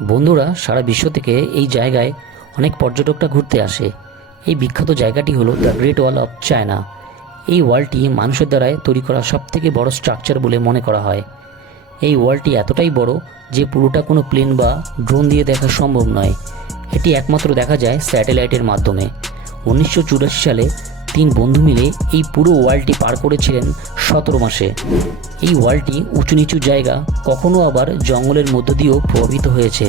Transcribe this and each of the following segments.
বন্ধুরা, সারা বিশ্ব থেকে এই জায়গায় অনেক পর্যটকরা ঘুরতে আসে। এই বিখ্যাত জায়গাটি হলো the great wall of China. এই ওয়ালটি মানুষের দ্বারাই তৈরি করা সবথেকে বড় স্ট্রাকচার বলে মনে করা হয়। এই ওয়ালটি এতটাই বড় যে পুরোটা কোনো প্লেন বা ড্রোন দিয়ে দেখা সম্ভব নয়। এটি একমাত্র দেখা যায় স্যাটেলাইটের মাধ্যমে। 1984 সালে 3 বন্ধু মিলে এই পুরো ওয়ালটি পার করেছিলেন 17 মাসে। এই ওয়ালটি উঁচু নিচু জায়গা, কখনো আবার জঙ্গলের মধ্য দিয়েও প্রভাবিত হয়েছে।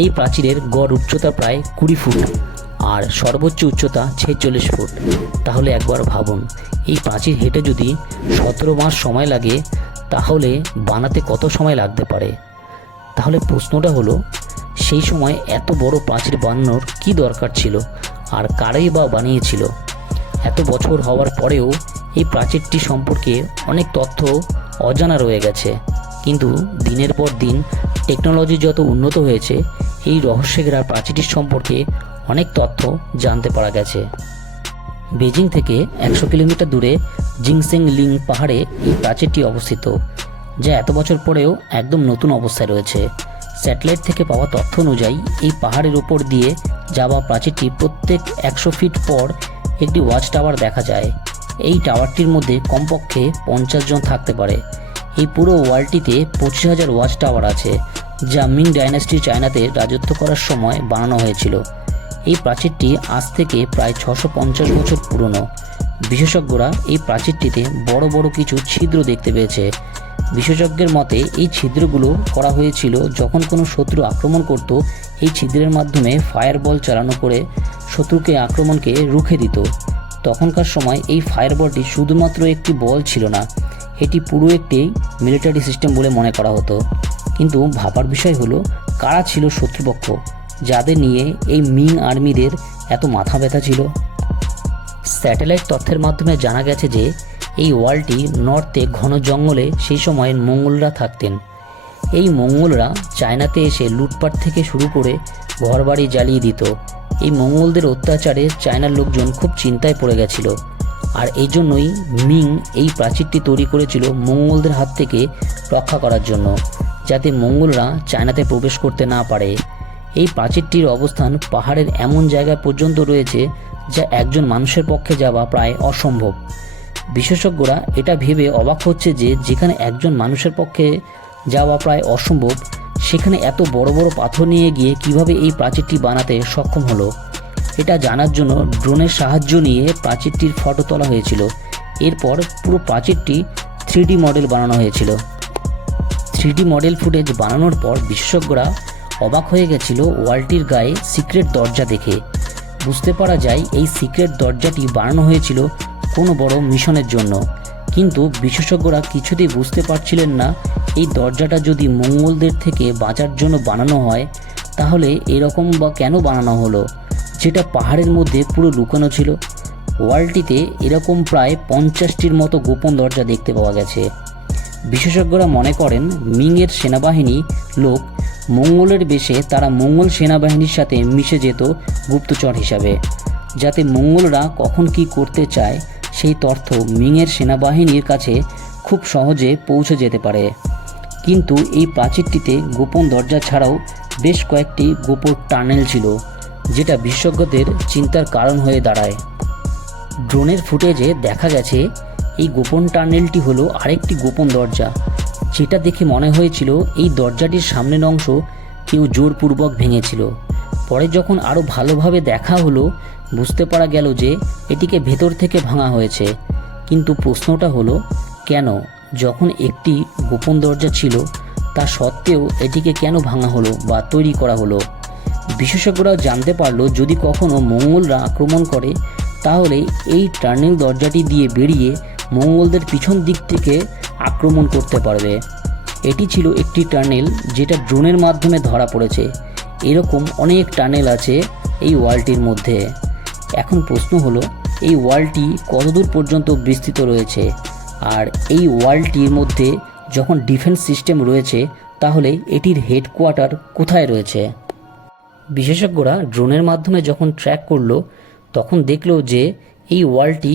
এই প্রাচীরের গড় উচ্চতা প্রায় 20 ফুট আর সর্বোচ্চ উচ্চতা 46 ফুট। তাহলে একবার ভাবুন, এই প্রাচীর হেঁটে যদি 17 মাস সময় লাগে, তাহলে বানাতে কত সময় লাগতে পারে? তাহলে প্রশ্নটা হলো, সেই সময় এত বড় প্রাচীর বানানোর কী দরকার ছিল, আর কারাই বা বানিয়েছিল? এত বছর হওয়ার পরেও এই প্রাচীরটি সম্পর্কে অনেক তথ্য অজানা রয়ে গেছে। কিন্তু দিনের পর দিন টেকনোলজি যত উন্নত হয়েছে, এই রহস্যঘেরা প্রাচীরটির সম্পর্কে অনেক তথ্য জানতে পারা গেছে। বেজিং থেকে 100 কিলোমিটার দূরে জিংসেং লিং পাহাড়ে এই প্রাচীরটি অবস্থিত, যা এত বছর পরেও একদম নতুন অবস্থায় রয়েছে। স্যাটেলাইট থেকে পাওয়া তথ্য অনুযায়ী এই পাহাড়ের উপর দিয়ে যাওয়া প্রাচীরটি প্রত্যেক 100 ফিট পর একটি ওয়াচ টাওয়ার দেখা যায়। এই টাওয়ারটির মধ্যে কমপক্ষে 50 জন থাকতে পারে। এই পুরো ওয়ালটিতে 25,000 ওয়াচ টাওয়ার আছে, যা মিং ডাইনাস্টি চায়নাতে রাজত্ব করার সময় বানানো হয়েছিল। এই প্রাচীরটি আজ থেকে প্রায় 650 বছর পুরনো। বিশেষজ্ঞরা এই প্রাচীরটিতে বড় বড় কিছু ছিদ্র দেখতে পেয়েছে। বিশেষজ্ঞের মতে এই ছিদ্রগুলো করা হয়েছিল যখন কোনো শত্রু আক্রমণ করত, এই ছিদ্রের মাধ্যমে ফায়ারবল চালানো করে শত্রুকে আক্রমণকে রুখে দিত। তখনকার সময় এই ফায়ারবলটি শুধুমাত্র একটি বল ছিল না, এটি পুরো একটি মিলিটারি সিস্টেম বলে মনে করা হতো। কিন্তু ভাবার বিষয় হলো, কারা ছিল শত্রুপক্ষ, যাদের নিয়ে এই মিং আর্মিদের এত মাথা ব্যথা ছিল? স্যাটেলাইট তথ্যের মাধ্যমে জানা গেছে যে এই ওয়ালটি নর্থে ঘন জঙ্গলে সেই সময়ের মঙ্গলরা থাকতেন। এই মঙ্গলরা চায়নাতে এসে লুটপাট থেকে শুরু করে ঘরবাড়ি জ্বালিয়ে দিত। এই মঙ্গলদের অত্যাচারে চায়নার লোকজন খুব চিন্তায় পড়ে গেছিল, আর এই জন্যই মিং এই প্রাচীরটি তৈরি করেছিল মঙ্গলদের হাত থেকে রক্ষা করার জন্য, যাতে মঙ্গলরা চায়নাতে প্রবেশ করতে না পারে। এই প্রাচীরটির অবস্থান পাহাড়ের এমন জায়গা পর্যন্ত রয়েছে যা একজন মানুষের পক্ষে যাওয়া প্রায় অসম্ভব। বিশেষজ্ঞরা এটা ভেবে অবাক হচ্ছে যে যেখানে একজন মানুষের পক্ষে যাওয়া প্রায় অসম্ভব, সেখানে এত বড় বড় পাথর নিয়ে গিয়ে কিভাবে এই প্রাচীরটি বানাতে সক্ষম হলো। এটা জানার জন্য ড্রোনের সাহায্য নিয়ে প্রাচীরটির ফটো তোলা হয়েছিল। এরপর পুরো প্রাচীরটি 3D মডেল বানানো হয়েছিল। 3D মডেল ফুটেজ বানানোর পর বিশেষজ্ঞরা অবাক হয়ে গেছিল ওয়ালটির গায়ে সিক্রেট দরজা দেখে। বুঝতে পারা যায় এই সিক্রেট দরজাটি বানানো হয়েছিল কোনো বড় মিশনের জন্য। কিন্তু বিশেষজ্ঞরা কিছুতেই বুঝতে পারছিলেন না, এই দরজাটা যদি মঙ্গলদের থেকে বাঁচার জন্য বানানো হয়, তাহলে এরকম বা কেন বানানো হলো, যেটা পাহাড়ের মধ্যে পুরো লুকানো ছিল। ওয়ালটিতে এরকম প্রায় 50টির মতো গোপন দরজা দেখতে পাওয়া গেছে। বিশেষজ্ঞরা মনে করেন মিংয়ের সেনাবাহিনী লোক মঙ্গলের বেশে তারা মঙ্গল সেনাবাহিনীর সাথে মিশে যেত গুপ্তচর হিসাবে, যাতে মঙ্গলরা কখন কি করতে চায় সেই তথ্য মিংয়ের সেনাবাহিনীর কাছে খুব সহজে পৌঁছে যেতে পারে। কিন্তু এই প্রাচীরটিতে গোপন দরজা ছাড়াও বেশ কয়েকটি গোপন টানেল ছিল, যেটা বিশেষজ্ঞদের চিন্তার কারণ হয়ে দাঁড়ায়। ড্রোনের ফুটেজে দেখা গেছে এই গোপন টানেলটি হলো আরেকটি গোপন দরজা, যেটা দেখে মনে হয়েছিল এই দরজাটির সামনের অংশ কেউ জোরপূর্বক ভেঙেছিল। পরে যখন আরও ভালোভাবে দেখা হলো, বুঝতে পারা গেল যে এটিকে ভেতর থেকে ভাঙা হয়েছে। কিন্তু প্রশ্নটা হলো, কেন? যখন একটি গোপন দরজা ছিল, তা সত্ত্বেও এটিকে কেন ভাঙা হলো বা তৈরি করা হলো? বিশেষজ্ঞরা জানতে পারলো, যদি কখনো মঙ্গলরা আক্রমণ করে, তাহলে এই টার্নিং দরজাটি দিয়ে বেরিয়ে মঙ্গলদের পিছন দিক থেকে আক্রমণ করতে পারবে। এটি ছিল একটি টানেল যেটা ড্রোনের মাধ্যমে ধরা পড়েছে। এরকম অনেক টানেল আছে এই ওয়ালটির মধ্যে। এখন প্রশ্ন হলো, এই ওয়ালটি কতদূর পর্যন্ত বিস্তৃত রয়েছে? আর এই ওয়ালটির মধ্যে যখন ডিফেন্স সিস্টেম রয়েছে, তাহলে এটির হেডকোয়ার্টার কোথায় রয়েছে? বিশেষজ্ঞরা ড্রোনের মাধ্যমে যখন ট্র্যাক করলো, তখন দেখলো যে এই ওয়ালটি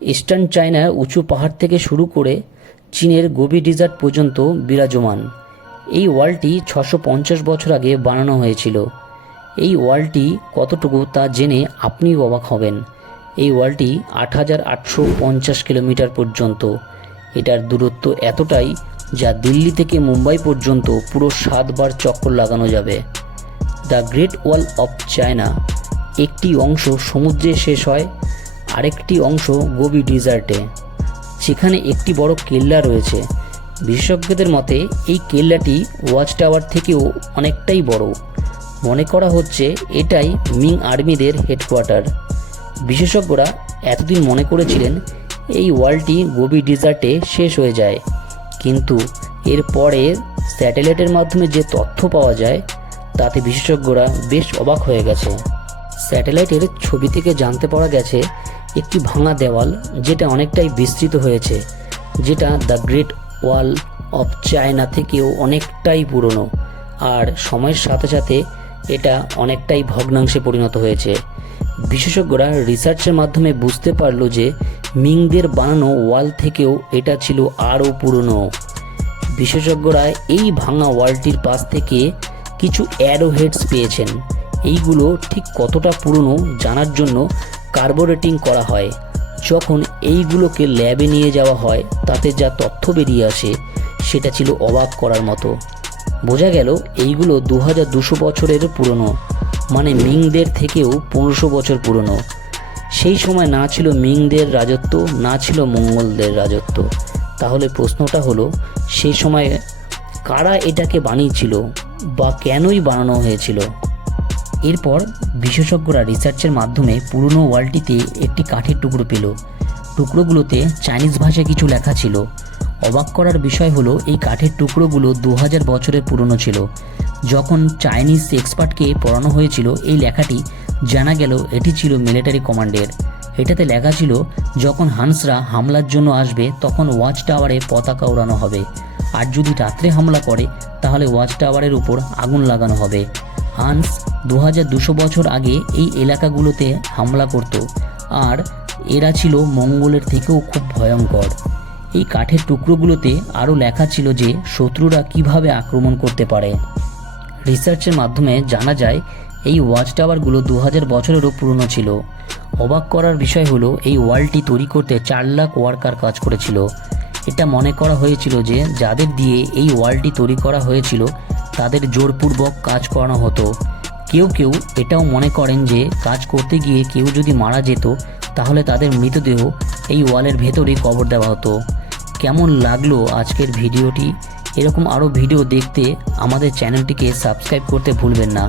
ইস্টার্ন চায়নার উঁচু পাহাড় থেকে শুরু করে চীনের গোবি ডেজার্ট পর্যন্ত বিরাজমান। এই ওয়ালটি 650 বছর আগে বানানো হয়েছিল। এই ওয়ালটি কতটুকু তা জেনে আপনিও অবাক হবেন। এই ওয়ালটি 8850 কিলোমিটার পর্যন্ত। এটার দূরত্ব এতটাই যা দিল্লি থেকে মুম্বাই পর্যন্ত পুরো 7 বার চক্কর লাগানো যাবে। The great wall of China একটি অংশ সমুদ্রে শেষ হয়, আরেকটি অংশ গোবি ডেজার্টে, যেখানে একটি বড় কেল্লা রয়েছে। বিশেষজ্ঞদের মতে এই কেল্লাটি ওয়াচ টাওয়ার থেকেও অনেকটাই বড়। মনে করা হচ্ছে এটাই মিং আর্মিদের হেডকোয়ার্টার। বিশেষজ্ঞরা এতদিন মনে করেছিলেন এই ওয়ালটি গোবি ডেজার্টে শেষ হয়ে যায়, কিন্তু এরপরে স্যাটেলাইটের মাধ্যমে যে তথ্য পাওয়া যায় তাতে বিশেষজ্ঞরা বেশ অবাক হয়ে গেছে। স্যাটেলাইটের ছবি থেকে জানতে পারা গেছে একটি ভাঙা দেওয়াল যেটা অনেকটাই বিস্তৃত হয়েছে, যেটা the great wall of China থেকেও অনেকটাই পুরনো, আর সময়ের সাথে সাথে এটা অনেকটাই ভগ্নাংশে পরিণত হয়েছে। বিশেষজ্ঞরা রিসার্চের মাধ্যমে বুঝতে পারলো যে মিংদের বানানো ওয়াল থেকেও এটা ছিল আরও পুরনো। বিশেষজ্ঞরা এই ভাঙা ওয়ালটির পাশ থেকে কিছু অ্যারো হেডস পেয়েছেন। এইগুলো ঠিক কতটা পুরনো জানার জন্য কার্বোরেটিং করা হয়। যখন এইগুলোকে ল্যাবে নিয়ে যাওয়া হয় তাতে যা তথ্য বেরিয়ে আসে সেটা ছিল অবাক করার মতো। বোঝা গেল এইগুলো 2200 বছরের পুরনো, মানে মিংদের থেকেও 1500 বছর পুরনো। সেই সময় না ছিল মিংদের রাজত্ব, না ছিল মঙ্গলদের রাজত্ব। তাহলে প্রশ্নটা হলো, সেই সময় কারা এটাকে বানিয়েছিল বা কেনই বানানো হয়েছিল? এরপর বিশেষজ্ঞরা রিসার্চের মাধ্যমে পুরনো ওয়ালটিতে একটি কাঠের টুকরো পেল। টুকরোগুলোতে চাইনিজ ভাষায় কিছু লেখা ছিল। অবাক করার বিষয় হলো এই কাঠের টুকরোগুলো 2000 বছরের পুরনো ছিল। যখন চাইনিজ এক্সপার্টকে পড়ানো হয়েছিল এই লেখাটি, জানা গেল এটি ছিল মিলিটারি কমান্ডের। এটাতে লেখা ছিল যখন হান্সরা হামলার জন্য আসবে তখন ওয়াচ টাওয়ারে পতাকা ওড়ানো হবে, আর যদি রাত্রে হামলা করে তাহলে ওয়াচ টাওয়ারের উপর আগুন লাগানো হবে। হান্স 2200 বছর আগে এই এলাকাগুলোতে হামলা করত, আর এরা ছিল মঙ্গলের থেকেও খুব ভয়ঙ্কর। এই কাঠের টুকরোগুলোতে আরও লেখা ছিল যে শত্রুরা কিভাবে আক্রমণ করতে পারে। রিসার্চের মাধ্যমে জানা যায় এই ওয়াচ টাওয়ারগুলো 2000 বছরেরও পুরনো ছিল। অবাক করার বিষয় হলো এই ওয়ালটি তৈরি করতে 4 লাখ ওয়ার্কার কাজ করেছিল। এটা মনে করা হয়েছিল যে যাদের দিয়ে এই ওয়ালটি তৈরি করা হয়েছিল তাদের জোরপূর্বক কাজ করানো হতো। কেউ কেউ এটাও মনে করেন যে কাজ করতে গিয়ে কেউ যদি মারা যেত তাহলে তাদের মৃতদেহ এই ওয়ালের ভেতরেই কবর দেওয়া হতো। কেমন লাগলো আজকের ভিডিওটি? এরকম আরও ভিডিও দেখতে আমাদের চ্যানেলটিকে সাবস্ক্রাইব করতে ভুলবেন না,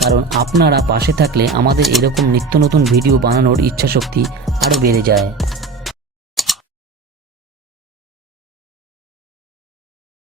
কারণ আপনারা পাশে থাকলে আমাদের এরকম নিত্য নতুন ভিডিও বানানোর ইচ্ছাশক্তি আরও বেড়ে যায়।